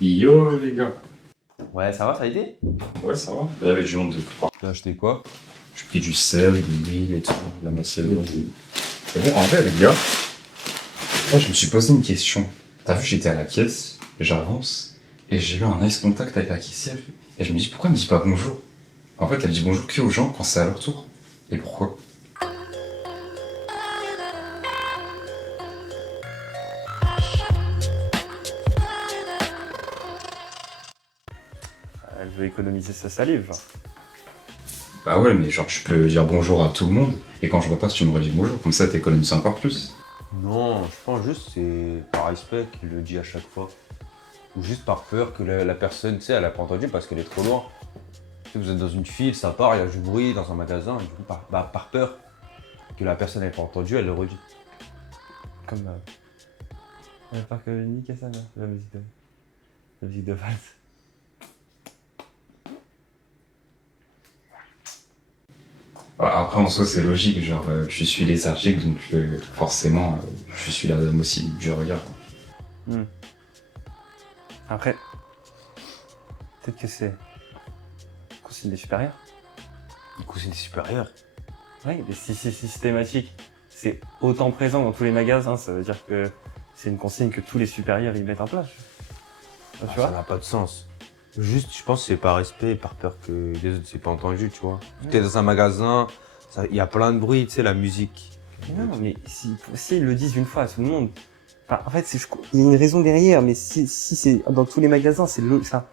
Yo les gars. Ouais, ça va, ça a été? Ouais, ça va. Là, avec du monde de quoi. T'as acheté quoi? J'ai pris du sel, de l'huile et tout, la macédoine. Et bon, en vrai, les gars, moi, je me suis posé une question. T'as vu, j'étais à la caisse, j'avance, et j'ai eu un nice contact avec la caissière. Et je me dis, pourquoi elle me dit pas bonjour? En fait, elle dit bonjour que aux gens quand c'est à leur tour. Et pourquoi? Elle veut économiser sa salive, genre. Bah ouais, mais genre, tu peux dire bonjour à tout le monde, et quand je repasse, tu me redis bonjour. Comme ça, t'économises encore plus. Non, je pense juste c'est par respect qu'il le dit à chaque fois. Ou juste par peur que la personne, tu sais, elle a pas entendu parce qu'elle est trop loin. Tu sais, vous êtes dans une file, ça part, il y a du bruit dans un magasin, et du coup, par peur que la personne n'ait pas entendu, elle le redit. Comme. Elle part que niquer ça, là, la musique de valse. Bah, après, en soi, c'est logique, genre, je suis léthargique, donc forcément, je suis la dame aussi du regard. Après, peut-être que c'est. Consigne des supérieurs. Du coup, c'est une supérieure. Oui, mais si c'est systématique, c'est autant présent dans tous les magasins, ça veut dire que c'est une consigne que tous les supérieurs ils mettent en place. Tu Ça vois? n'a pas de sens. Juste, je pense que c'est par respect et par peur que les autres n'aient pas entendu, tu vois. Tu es dans un magasin, il y a plein de bruit, tu sais, la musique. Non, mais si ils le disent une fois à tout le monde, enfin, en fait, il y a une raison derrière, mais si c'est dans tous les magasins, c'est ça.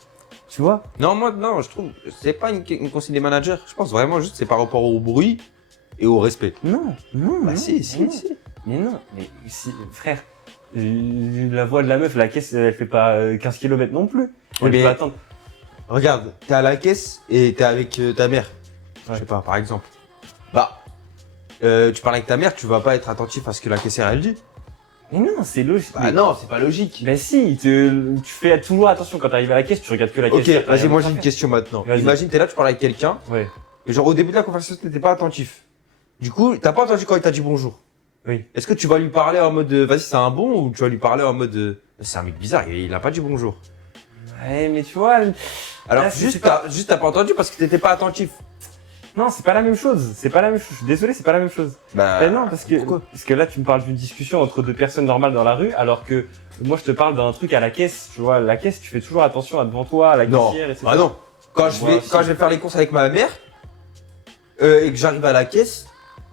Tu vois? Non, moi, non, je trouve, c'est pas une consigne des managers. Je pense vraiment juste c'est par rapport au bruit et au respect. Non. Bah non, si. Mais non, mais si, frère, la voix de la meuf, la caisse, elle fait pas 15 km non plus. Elle mais- peut attendre. Regarde, t'es à la caisse et t'es avec ta mère. Je Ouais. sais pas, par exemple. Bah, tu parles avec ta mère, tu vas pas être attentif à ce que la caissière elle dit. Mais non, c'est logique. Bah non, c'est pas logique. Ben si, tu fais toujours attention quand t'arrives à la caisse, tu regardes que la Ok, caisse. vas-y, moi j'ai une question maintenant. Vas-y. Imagine, t'es là, tu parles avec quelqu'un, Ouais. et genre au début de la conversation, t'étais pas attentif. Du coup, t'as pas entendu quand il t'a dit bonjour. Oui. Est-ce que tu vas lui parler en mode vas-y, c'est un bon, ou tu vas lui parler en mode c'est un mec bizarre, il a pas dit bonjour. Ouais, mais tu vois. Alors là, juste c'est t'as pas entendu parce que t'étais pas attentif. Non, c'est pas la même chose. C'est pas la même chose. Je suis désolé, c'est pas la même chose. Bah Ben non, parce pourquoi que là, tu me parles d'une discussion entre deux personnes normales dans la rue, alors que moi, je te parle d'un truc à la caisse. Tu vois, la caisse, tu fais toujours attention à devant toi, à la Non. caissière, etc. Ah non. Quand je vais faire les courses avec ma mère et que j'arrive à la caisse,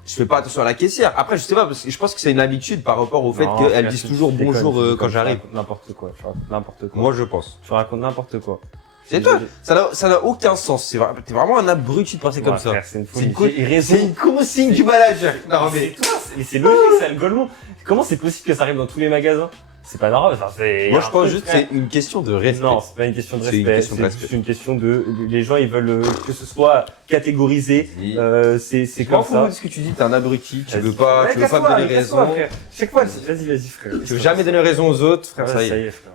je fais pas attention à la caissière. Après, je sais pas, parce que je pense que c'est une habitude par rapport au fait Non, qu'elles frère, disent tu toujours déconnes, bonjour tu déconnes, quand tu j'arrive. racontes n'importe quoi. Tu racontes n'importe quoi. Moi, je pense. Tu racontes n'importe quoi. C'est toi. Ça n'a aucun sens. T'es vraiment un abruti de penser comme ça. Frère, c'est une C'est folie. une, Et raison. c'est une consigne du manager. Non mais. C'est toi, mais c'est logique, c'est algorithme. Comment c'est possible que ça arrive dans tous les magasins? C'est pas normal. Enfin, Moi, je pense juste que c'est une question de respect. Non, c'est pas une question de C'est une respect. question de C'est respect. juste une question de. Les gens, ils veulent que ce soit catégorisé. C'est C'est comme quoi ça. ce que tu dis, t'es un abruti, tu Vas-y. veux pas Ouais, me donner casse-toi, raison. frère. Chaque fois, vas-y, frère. Tu veux jamais donner raison aux autres, frère, Ouais, ça y est. frère.